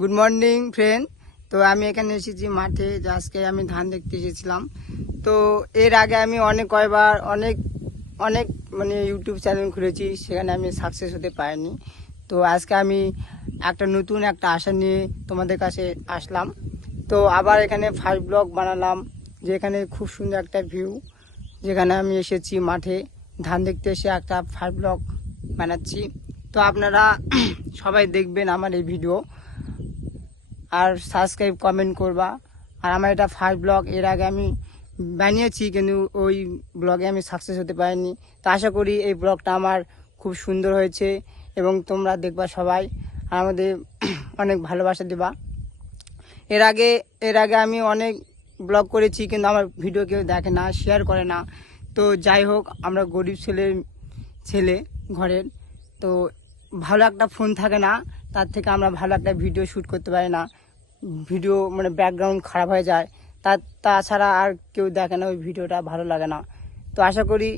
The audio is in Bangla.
Good morning friend. তো আমি এখানে এসেছি মাঠে, যে আজকে আমি ধান দেখতে এসেছিলাম। তো এর আগে আমি কয়বার অনেক অনেক মানে ইউটিউব চ্যানেল খুলেছি, সেখানে আমি সাকসেস হতে পারিনি। তো আজকে আমি নতুন একটা আশা নিয়ে তোমাদের কাছে আসলাম। তো আবার এখানে ফার্স্ট ব্লগ বানালাম, যেখানে খুব সুন্দর একটা ভিউ, যেখানে আমি এসেছি মাঠে ধান দেখতে এসে একটা ফার্স্ট ব্লগ বানাচ্ছি। তো আপনারা সবাই দেখবেন আমার এই ভিডিও, আর সাবস্ক্রাইব কমেন্ট করবা। আর আমার এটা ফার্স্ট ব্লগ, এর আগে আমি বানিয়েছি কিন্তু ওই ব্লগে আমি সাকসেস হতে পারিনি। তো আশা করি এই ব্লগটা আমার খুব সুন্দর হয়েছে এবং তোমরা দেখবা সবাই, আর আমাদের অনেক ভালোবাসা দেবা। এর আগে আমি অনেক ব্লগ করেছি কিন্তু আমার ভিডিও কেউ দেখে না, শেয়ার করে না। তো যাই হোক, আমরা গরিব ছেলে ঘরের, তো ভালো একটা ফোন থাকে না, তার থেকে আমরা ভালো একটা ভিডিও শ্যুট করতে পারি না। ভিডিও মানে ব্যাকগ্রাউন্ড খারাপ হয়ে যায়, তাছাড়া আর কেউ দেখে না, ওই ভিডিওটা ভালো লাগে না। তো আশা করি